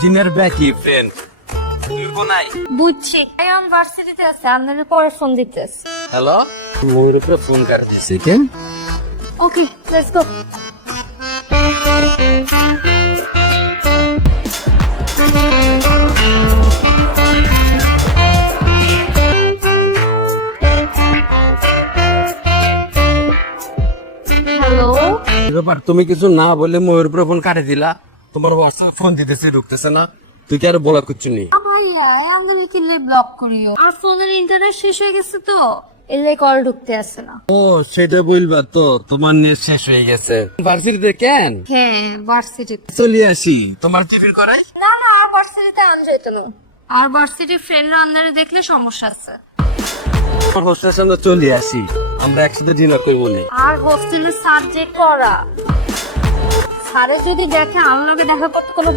জিনের ব্যাকি ফ্রেন্ড নাই। বুঝছি আমি ভার্সিটিতে আছে, আপনাদের পরে ফোন দিতেছে। হ্যালো, ময়ূর উপরে ফোন কার দিছে কেন? ওকে, লেটস গো। হ্যালো, ব্যাপার তুমি কিছু না বলে ময়ূর উপরে ফোন কাটে দিলা। তোমার হোয়াটসঅ্যাপে ফোন দিতেছে, ঢুকতেছে না। তুই কি আর বলা কিছু নেই? ভাইয়া আমাদের কি ব্লক করিও, আর ফোনের ইন্টারনেট শেষ হয়ে গেছে তো এলে কল ঢুকতে আসে না। ও সেটা বলবা তো, তোমার নেট শেষ হয়ে গেছে ভার্সিটিতে কেন? হ্যাঁ ভার্সিটিতে। চলে আসি তোমার টিফিন করাই। না না, আর ভার্সিটিতে আন যেত না, আর ভার্সিটির ফ্রেন্ডরা আন্দারে দেখলে সমস্যা আছে। আমার হোস্টেলের সামনে চলে আসি, আমরা একসাথে ডিনার করবো নি। আর হোস্টেলের সাবজেক্ট করা স্যারে যদি দেখে আমার লগে দেখা করতে কোনো